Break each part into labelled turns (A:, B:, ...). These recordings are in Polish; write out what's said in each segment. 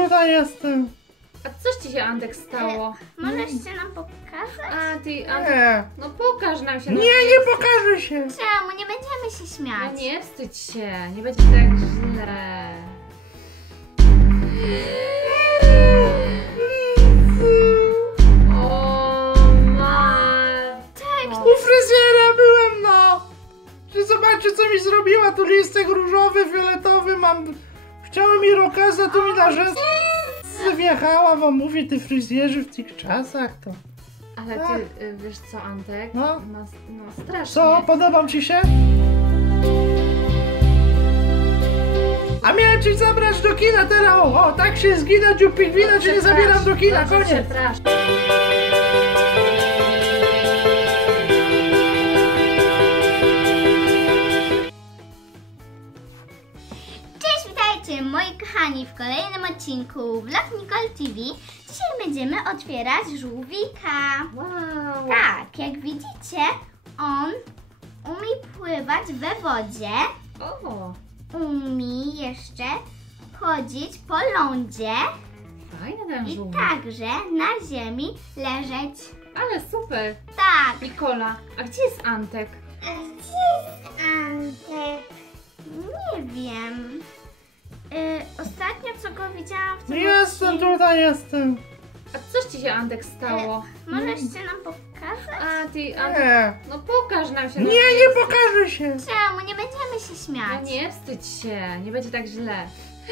A: tutaj jestem.
B: A coś ci się, Antek, stało?
C: Możesz się nam pokazać?
B: A ty, Antek,
A: Nie.
B: no pokaż nam się.
A: Nie pokażę się.
C: Czemu? Nie będziemy się
B: No
C: śmiać.
B: nie wstydź się, nie będzie tak źle. O matko.
A: U fryzjera byłem, no. Czy zobaczy, co mi zrobiła? Tu listek różowy, fioletowy mam. Chciała mi rokeza, tu mi na rzęsy wjechała, wam mówię, ty fryzjerzy w tych czasach to.
B: Ale ty, wiesz co, Antek?
A: No.
B: No strasznie.
A: Co, podobam ci się? A miałem cię zabrać do kina teraz, o, tak się zgina dziób pingwina, czy nie zabieram do kina, koniec.
B: Przepraszam.
C: Cześć, witajcie moi kochani w kolejnym odcinku Vlog Nicole TV. Dzisiaj będziemy otwierać żółwika.
B: Wow.
C: Tak, jak widzicie, on umie pływać we wodzie,
B: O,
C: umie jeszcze chodzić po lądzie
B: fajny ten
C: i
B: żółwik.
C: także na ziemi leżeć.
B: Ale super.
C: Tak.
B: Nikola, a gdzie jest Antek?
C: A gdzie jest Antek? Nie wiem. Ostatnio co go widziałam w tym
A: Jestem, tutaj jestem.
B: A coś ci się, Antek, stało?
C: Możesz się nam pokazać?
B: A ty, Antek,
A: Nie.
B: no pokaż nam się.
A: Nie pokażę się.
C: Czemu? Nie będziemy się
B: No
C: śmiać.
B: nie wstydź się, nie będzie tak źle.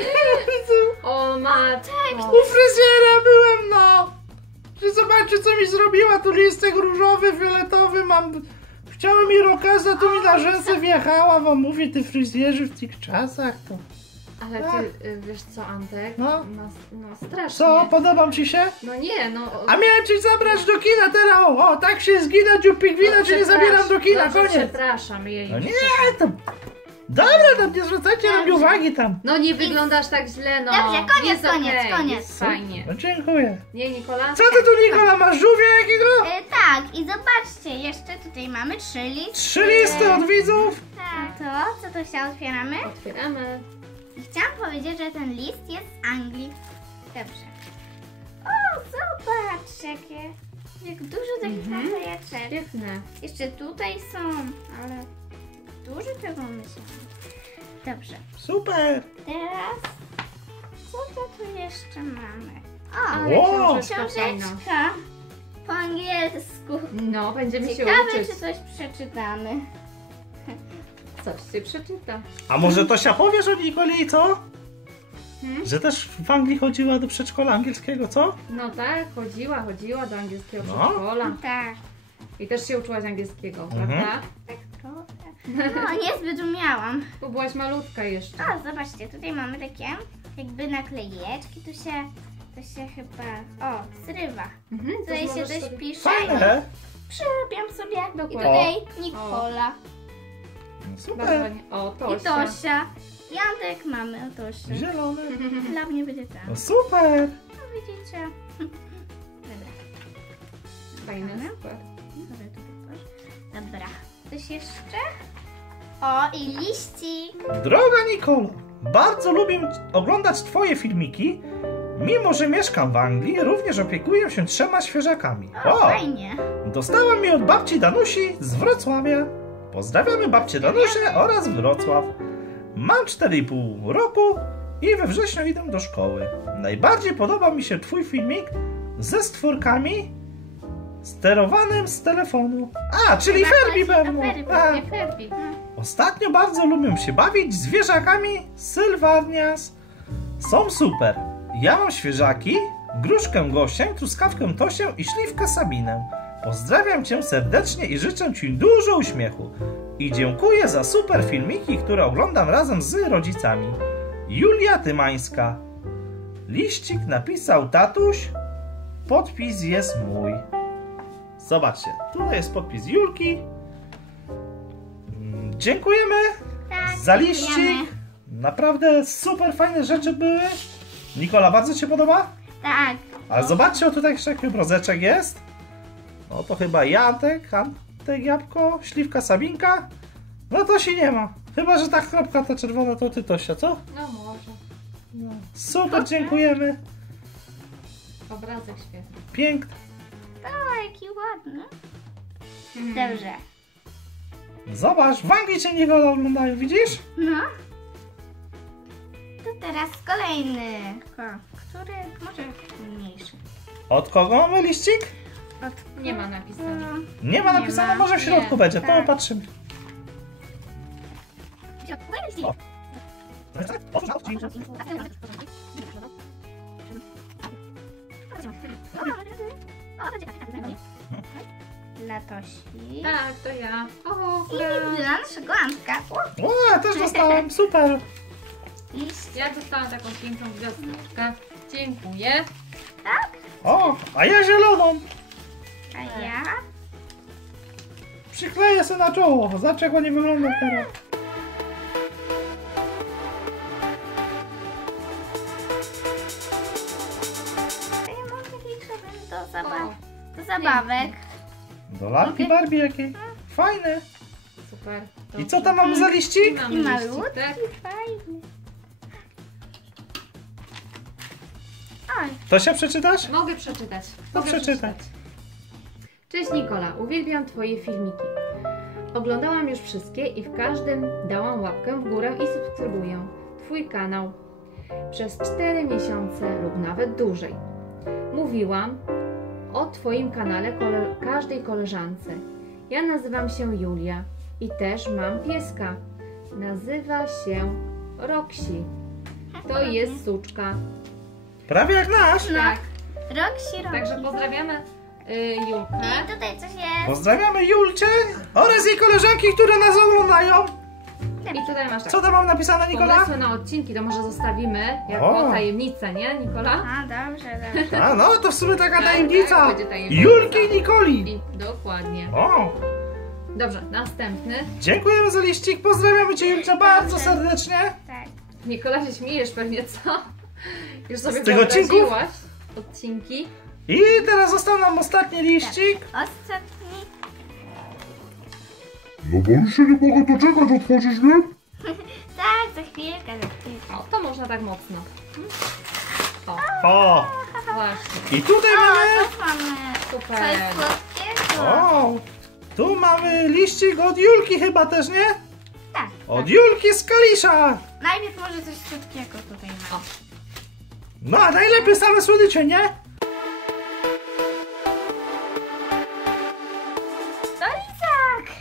B: O matko.
A: U fryzjera byłem, no. Czy zobaczy, co mi zrobiła? Tu listek różowy, fioletowy mam. Chciała mi rokeza, tu mi na rzęsy wjechała, wam mówię, ty fryzjerzy w tych czasach to.
B: Ale ty, wiesz co, Antek?
A: No.
B: No strasznie.
A: Co, podobam ci się?
B: No nie, no.
A: A miałem cię zabrać do kina teraz, o, tak się zgina dziób pingwina, czy nie zabieram do kina,
B: Dobrze,
A: koniec.
B: przepraszam jej.
A: No nie, to... Dobra, tam nie zwracajcie na mnie uwagi tam.
B: No nie wyglądasz tak źle, no.
C: Dobrze, koniec,
B: Jest
C: koniec,
B: okej,
C: koniec.
B: Jest fajnie.
A: No dziękuję.
B: Nie, Nikola?
A: Co ty tu, Nikola, masz żółwia jakiego?
C: Tak, i zobaczcie, jeszcze tutaj mamy 3 listy.
A: 3 listy od widzów.
C: Tak. To, co to się otwieramy?
B: Otwieramy.
C: I chciałam powiedzieć, że ten list jest z Anglii. Dobrze. O, zobacz, jak dużo takich naklejeczek.
B: Świetne.
C: Jeszcze tutaj są, ale dużo tego myślę. Dobrze.
A: Super.
C: Teraz, co to tu jeszcze mamy?
B: Ale
A: Wow.
B: książeczka fajna.
C: Książeczka po angielsku.
B: No, będziemy się
C: Ciekawe,
B: uczyć.
C: czy coś przeczytamy.
B: Coś ty przeczyta.
A: A może Tosia powiesz o Nikoli, co?
B: Hmm?
A: Że też w Anglii chodziła do przedszkola angielskiego, co?
B: No tak, chodziła do angielskiego
A: No.
B: przedszkola.
C: Tak,
B: I też się uczyłaś angielskiego,
A: Mhm.
B: prawda?
C: tak trochę. No, niezbyt umiałam.
B: Bo byłaś malutka jeszcze.
C: O, zobaczcie, tutaj mamy takie jakby naklejeczki. Tu się chyba, o, zrywa.
B: Mhm, to
C: Tutaj się
B: możesz
C: coś
B: sobie-
C: pisze.
A: Fajne.
C: Przerabiam sobie. I
B: Dokładnie.
C: tutaj Nikola
B: Bardzo
A: Super.
B: ładnie. O,
C: i
B: Tosia.
C: Tosia. Jantek mamy o Tosię.
A: Zielone.
C: Dla mnie będzie tam.
A: No super.
C: No widzicie. Dobra.
B: Fajne, super.
C: Dobra, tutaj też. Dobra. Coś jeszcze? O, i liścik.
A: Droga Nikolo, bardzo lubię oglądać twoje filmiki. Mimo że mieszkam w Anglii, również opiekuję się 3 świeżakami.
C: O, fajnie.
A: Dostałam je od babci Danusi z Wrocławia. Pozdrawiamy babcię Danusię oraz Wrocław. Mam 4,5 roku i we wrześniu idę do szkoły. Najbardziej podoba mi się twój filmik ze stworkami sterowanym z telefonu. A, czyli Ferbi pewno. A.
C: Nie Ferbi. No.
A: Ostatnio bardzo lubię się bawić zwierzakami Sylwarnias. Są super. Ja mam świeżaki, gruszkę Gosię, truskawkę Tosię i śliwkę Sabinę. Pozdrawiam cię serdecznie i życzę ci dużo uśmiechu. I dziękuję za super filmiki, które oglądam razem z rodzicami. Julia Tymańska. Liścik napisał tatuś. Podpis jest mój. Zobaczcie, tutaj jest podpis Julki. Dziękujemy
C: Tak,
A: za
C: dziękujemy.
A: liścik. Naprawdę super fajne rzeczy były. Nikola, bardzo ci się podoba?
C: Tak.
A: Ale zobaczcie, o tutaj jeszcze jaki obrazeczek jest. No to chyba Jantek, Jabłko, śliwka Sabinka. No to się nie ma. Chyba że ta kropka ta czerwona to ty, Tosia, co?
B: No może.
A: No. Super, dziękujemy.
B: Obrazek świetny.
A: Piękny.
C: O, jaki ładny. Dobrze.
A: Zobacz, w Anglii cię Nikola oglądają, widzisz?
C: No. To teraz kolejny. Który może mniejszy.
A: Od kogo mamy liścik?
B: Nie ma napisane.
A: Nie ma napisane, może w środku
C: Nie,
A: będzie, to
C: tak.
A: patrzymy. O.
C: Dla Tosi.
B: Tak, to ja. O,
C: I dla naszego Antka.
A: O, ja też dostałem, super.
C: Liść.
B: ja dostałam taką piękną gwiazdeczkę. Dziękuję.
C: Tak?
A: O, a ja zieloną.
C: A ja?
A: Przykleję sobie na czoło. Zobacz, jak ładnie wygląda teraz.
C: A ja mam takie krzewy do
B: O,
C: zabawek.
A: Do lalki Barbie jakiej. Fajne.
B: super.
A: I co tam mamy za liścik?
B: Mamy
C: I
B: liścik,
C: malutki,
B: tak?
C: fajny. Oj,
A: To się przeczytasz?
B: Mogę przeczytać.
A: No
B: Mogę
A: przeczytaj.
B: Cześć Nikola, uwielbiam Twoje filmiki. Oglądałam już wszystkie i w każdym dałam łapkę w górę i subskrybuję Twój kanał przez 4 miesiące lub nawet dłużej. Mówiłam o Twoim kanale każdej koleżance. Ja nazywam się Julia i też mam pieska. Nazywa się Roxy. To jest suczka.
A: Prawie jak nasz.
B: Tak,
C: Roxy.
B: także pozdrawiamy Julkę.
C: I tutaj coś jest.
A: Pozdrawiamy Julcie oraz jej koleżanki, które nas oglądają.
B: I tutaj masz tak.
A: Co tam mam napisane, Nikola?
B: Pomysły na odcinki to może zostawimy jako
A: O.
B: tajemnicę, nie Nikola?
C: A, dobrze, dobrze.
A: A no, to w sumie taka
B: Tak,
A: tajemnica.
B: tak, będzie tajemnica.
A: Julki i Nikoli.
B: I dokładnie.
A: O,
B: Dobrze, następny.
A: dziękujemy za liścik. Pozdrawiamy Cię, Julcia, bardzo serdecznie.
C: Tak.
B: Nikola, się śmiejesz pewnie, co? Już sobie
A: Z tych odcinków?
B: wyobraziłaś odcinki.
A: I teraz został nam ostatni liścik.
C: Ostatni.
D: No bo już się nie mogę doczekać, otworzysz mnie?
C: Tak, za chwilkę, za chwilkę.
B: O, to można tak mocno. O,
A: O,
B: właśnie.
A: i tutaj
C: O,
A: mamy...
C: tu mamy
B: Super.
C: coś słodkiego.
A: O, tu mamy liścik od Julki chyba też, nie?
C: Tak.
A: Od Julki z Kalisza.
C: Najpierw może coś słodkiego tutaj mamy.
B: O.
A: No, a najlepiej same słodycze, nie?
C: To lizak!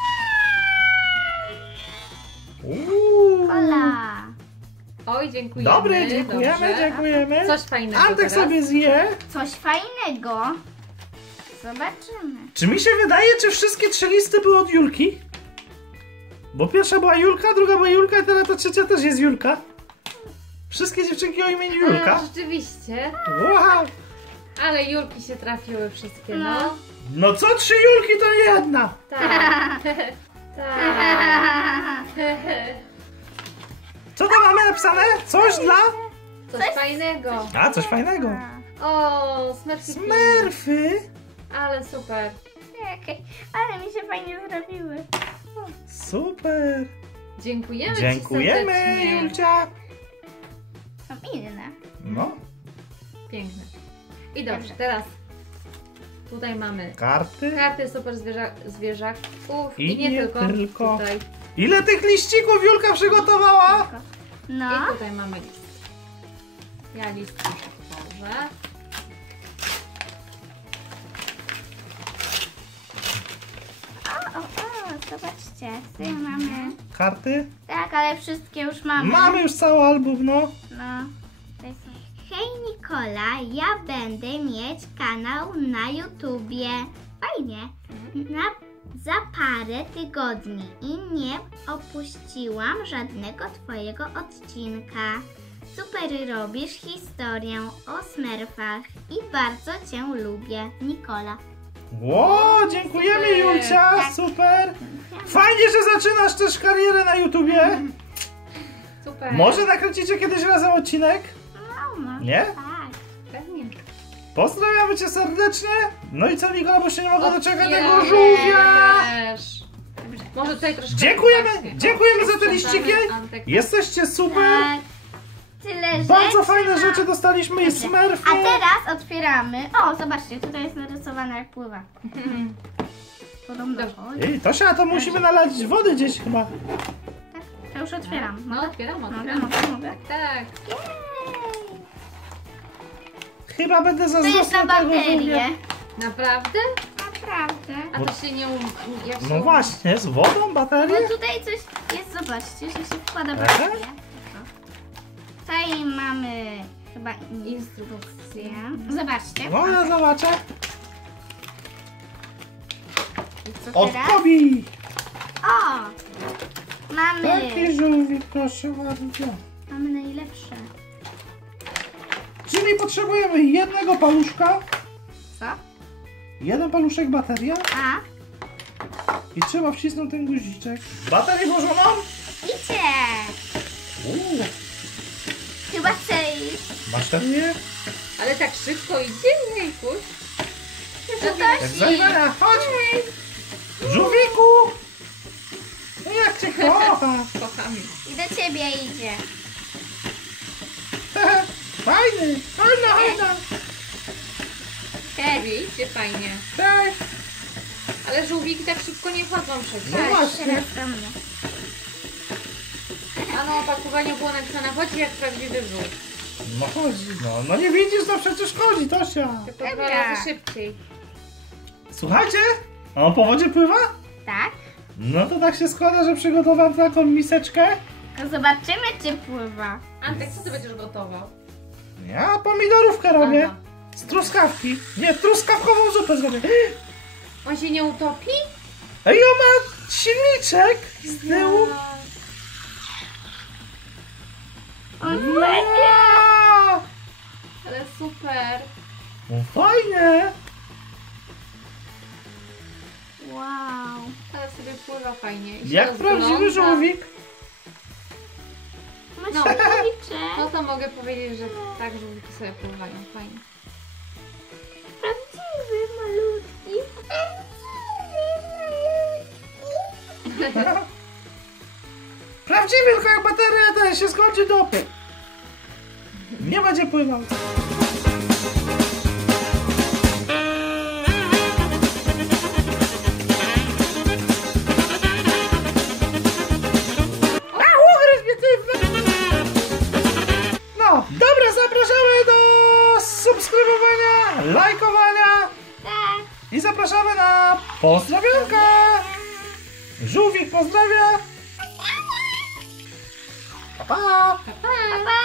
C: Kola!
B: Oj, dziękujemy.
A: Dobre, dziękujemy,
B: Dobrze.
A: dziękujemy.
B: Coś fajnego
A: Antek
B: teraz.
A: sobie zje.
C: Coś fajnego. Zobaczymy.
A: Czy mi się wydaje, czy wszystkie 3 listy były od Julki? Bo pierwsza była Julka, druga była Julka i teraz ta trzecia też jest Julka. Wszystkie dziewczynki o imieniu Julka.
B: A, rzeczywiście.
A: Wow.
B: Ale Julki się trafiły wszystkie, no.
A: No co 3 Julki to nie jedna.
B: Tak. Tak.
A: Co tam mamy napisane? Coś dla...
B: Coś fajnego.
A: A, coś fajnego.
B: O, Smurfy.
A: Smurfy.
B: Ale super.
C: Okej, ale mi się fajnie zrobiły.
A: Super.
B: Dziękujemy Ci
A: Dziękujemy,
B: serdecznie.
A: Julcia.
C: Są inne.
A: No,
B: Piękne. I dobrze,
C: Dobrze.
B: teraz tutaj mamy
A: karty.
B: karty super zwierzaków
A: I
B: i nie
A: nie
B: tylko.
A: tylko.
B: Tutaj.
A: Ile tych liścików Julka przygotowała?
C: No.
B: I tutaj mamy list. Ja list już otworzę.
C: O, zobaczcie. Tutaj mamy.
A: Karty?
C: Tak, ale wszystkie już mamy.
A: Mamy już cały album, no.
C: No. Tutaj są. Hej Nikola, ja będę mieć kanał na YouTubie. Fajnie. Za parę tygodni i nie opuściłam żadnego Twojego odcinka. Super robisz historię o Smurfach i bardzo Cię lubię. Nikola.
A: Ło, dziękujemy
B: Super.
A: Julcia,
C: Tak.
A: super. Fajnie, że zaczynasz też karierę na YouTubie.
B: Super.
A: Może nakręcicie kiedyś razem odcinek?
C: No, może
A: Nie?
C: tak.
B: Pewnie.
A: Pozdrawiamy Cię serdecznie. No i co, Nikola, bo się nie mogę doczekać tego
B: Otwieramy
A: żółwia.
B: też. Może tutaj troszkę...
A: Dziękujemy,
B: właśnie.
A: dziękujemy za te
B: Sprzątamy,
A: liściki.
B: Antek.
A: Jesteście super.
C: Tak. tyle rzeczy.
A: Bardzo fajne rzeczy dostaliśmy i Smurfy.
C: A teraz otwieramy. O, zobaczcie, tutaj jest narysowane jak pływa. Podobno chodzi.
A: Ej, Tosia, to musimy nalać wody gdzieś chyba.
C: Tak, to już otwieram.
B: No, otwieram.
C: Mogę.
B: Tak.
C: Jej.
A: Chyba będę
C: To jest
A: zazdrosna
C: na
A: tego
C: baterię.
A: żółwia.
B: Naprawdę?
C: Naprawdę.
B: A to się nie jak się
A: No właśnie, z wodą baterię?
C: Bo tutaj coś jest, zobaczcie, że się wkłada
A: Aha.
C: baterię. Tutaj mamy chyba instrukcję. Zobaczcie.
A: No, ja zobaczę.
C: I co
A: Od
C: teraz?
A: Tobi.
C: O! Mamy.
A: Taki żółwik, proszę bardzo.
C: Mamy najlepsze.
A: Czyli potrzebujemy jednego paluszka,
C: Co?
A: jeden paluszek bateria
C: A?
A: i trzeba wcisnąć ten guziczek. Baterię włożoną?
C: Idzie! Chyba chcę iść.
A: Masz ten nie?
B: Ale tak szybko idzie, jejkuś.
C: No to
A: Jak
C: idź.
A: zajmę, chodź! Żółwiku! No jak cię kocha!
B: Kochamy.
C: I do ciebie idzie.
A: Fajny! Fajna!
B: Heavy, idzie fajnie.
A: Tak!
B: Ale żółwiki tak szybko nie chodzą przecież.
A: No właśnie.
C: Teraz do mnie.
B: A na opakowaniu było napisane, chodzi jak prawdziwy żółw.
A: No chodzi, no nie widzisz, no przecież chodzi, Tosia!
B: Tylko 2
C: Dobra.
B: razy szybciej.
A: Słuchajcie, a on po wodzie pływa?
C: Tak?
A: No to tak się składa, że przygotowałem taką miseczkę.
C: To zobaczymy, czy pływa.
B: Antek, co ty będziesz gotował?
A: Ja pomidorówkę robię.
B: Aha.
A: Z truskawki. Nie, truskawkową zupę zrobię.
B: On się nie utopi?
A: Ej, on ma silniczek z tyłu.
C: On
A: Ja!
B: Ale super.
A: No fajnie.
C: Wow.
B: Ale sobie pływa fajnie. I się
A: Jak
B: rozgląda.
A: prawdziwy żółwik.
C: Ma
B: No.
C: silniczek.
B: No to mogę powiedzieć, że tak żółwiki sobie pływają. Fajnie.
C: Prawdziwy, malutki.
A: Prawdziwy, tylko jak bateria ten się skończy, to nie będzie pływał. No, dobra, zapraszamy do subskrybowania, lajkowania
C: Tak.
A: i zapraszamy na pozdrowionka. Żółwik pozdrawia. Pa, pa.
C: Pa, pa.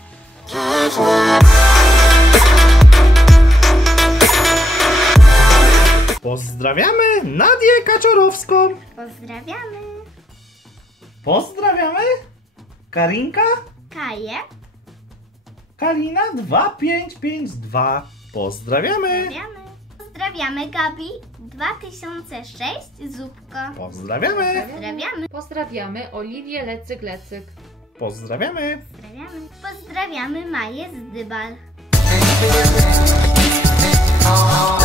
A: Pozdrawiamy Nadię Kaczorowską.
C: Pozdrawiamy.
A: Pozdrawiamy Karinka.
C: Kaję.
A: Karina 2552. Pozdrawiamy.
C: Pozdrawiamy. Pozdrawiamy Gabi 2006 Zupko.
A: Pozdrawiamy.
C: Pozdrawiamy.
B: Pozdrawiamy Oliwię Lecyk.
A: Pozdrawiamy.
C: Pozdrawiamy. Pozdrawiamy Maję z Dybal.